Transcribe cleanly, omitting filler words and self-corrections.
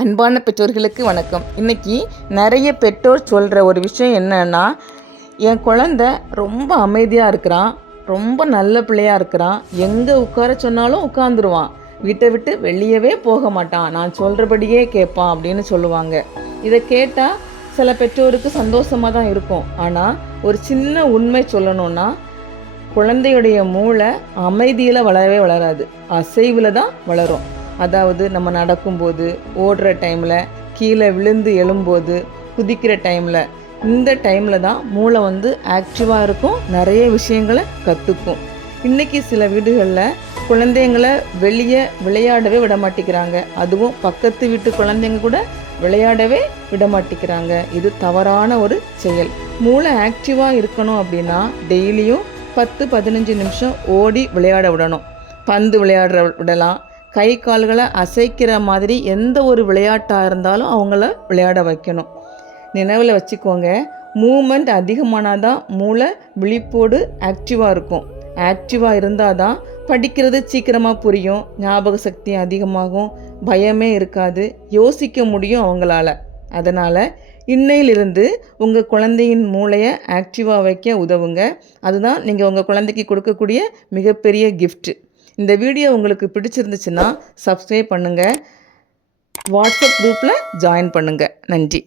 அன்பான பெற்றோர்களுக்கு வணக்கம். இன்றைக்கி நிறைய பெற்றோர் சொல்கிற ஒரு விஷயம் என்னன்னா, என் குழந்தை ரொம்ப அமைதியாக இருக்கிறான், ரொம்ப நல்ல பிள்ளையாக இருக்கிறான், எங்கே உட்கார சொன்னாலும் உட்காந்துருவான், வீட்டை விட்டு வெளியவே போக மாட்டான், நான் சொல்கிறபடியே கேட்பான் அப்படின்னு சொல்லுவாங்க. இதை கேட்டால் சில பெற்றோருக்கு சந்தோஷமாக தான் இருக்கும். ஆனால் ஒரு சின்ன உண்மை சொல்லணுன்னா, குழந்தையுடைய மூளை அமைதியில் வளரவே வளராது, அசைவில் தான் வளரும். அதாவது நம்ம நடக்கும்போது, ஓடுற டைமில், கீழே விழுந்து எழும்போது, குதிக்கிற டைமில், இந்த டைமில் தான் மூளை ஆக்டிவாக இருக்கும், நிறைய விஷயங்களை கற்றுக்கும். இன்றைக்கி சில வீடுகளில் குழந்தைங்களை வெளியே விளையாடவே விட மாட்டேங்கிறாங்க. அதுவும் பக்கத்து வீட்டு குழந்தைங்க கூட விளையாடவே விட மாட்டேங்கிறாங்க. இது தவறான ஒரு செயல். மூளை ஆக்டிவாக இருக்கணும் அப்படின்னா டெய்லியும் 10-15 நிமிஷம் ஓடி விளையாட விடணும். பந்து விளையாடுற விடலாம், கை கால்களை அசைக்கிற மாதிரி எந்த ஒரு விளையாட்டாக இருந்தாலும் அவங்கள விளையாட வைக்கணும். நினைவில் வச்சுக்கோங்க, மூமெண்ட் அதிகமானால் தான் மூளை விழிப்போடு ஆக்டிவாக இருக்கும். ஆக்டிவாக இருந்தால் தான் படிக்கிறது சீக்கிரமாக புரியும், ஞாபக சக்தி அதிகமாகும், பயமே இருக்காது, யோசிக்க முடியும் அவங்களால. அதனால் இன்னையிலிருந்து உங்கள் குழந்தையின் மூளையை ஆக்டிவாக வைக்க உதவுங்க. அதுதான் நீங்கள் உங்கள் குழந்தைக்கு கொடுக்கக்கூடிய மிகப்பெரிய கிஃப்ட்டு. இந்த வீடியோ உங்களுக்கு பிடிச்சிருந்துச்சுன்னா சப்ஸ்கிரைப் பண்ணுங்கள், வாட்ஸ்அப் குரூப்பில் ஜாயின் பண்ணுங்கள். நன்றி.